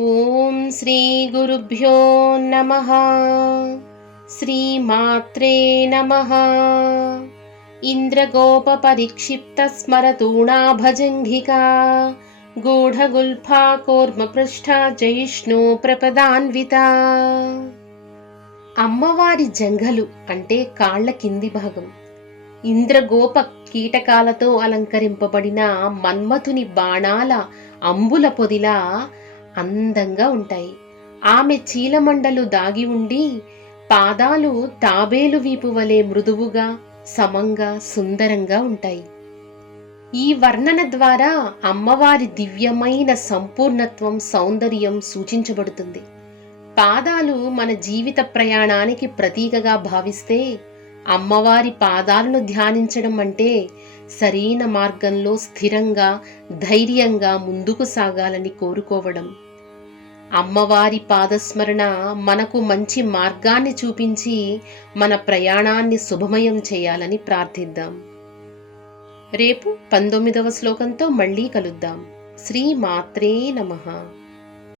ఓం శ్రీ గురుభ్యో నమః. శ్రీమాత్రే నమః. ఇంద్రగోప పరిక్షిప్త స్మరతూణాభజంఘికా గూఢగుల్ఫా కూర్మ పృష్ఠ జయిష్ణు ప్రపదాన్విత. అమ్మవారి జంఘలు అంటే కాళ్ల కింది భాగం ఇంద్రగోప కీటకాలతో అలంకరింపబడిన మన్మథుని బాణాల అంబుల పొదిలా అందంగా ఉంటాయి. ఆమె చీలమండలు దాగి ఉండి పాదాలు తాబేలు వీపు వలె మృదువుగా సమంగా సుందరంగా ఉంటాయి. ఈ వర్ణన ద్వారా అమ్మవారి దివ్యమైన సంపూర్ణత్వం సౌందర్యం సూచించబడుతుంది. పాదాలు మన జీవిత ప్రయాణానికి ప్రతీకగా భావిస్తే అమ్మవారి పాదాలను ధ్యానించడం అంటే సరైన మార్గంలో స్థిరంగా ధైర్యంగా ముందుకు సాగాలని కోరుకోవడం. అమ్మవారి పాదస్మరణ మనకు మంచి మార్గాన్ని చూపించి మన ప్రయాణాన్ని శుభమయం చేయాలని ప్రార్థిద్దాం. రేపు 19వ శ్లోకంతో మళ్ళీ కలుద్దాం. శ్రీమాత్రే నమః.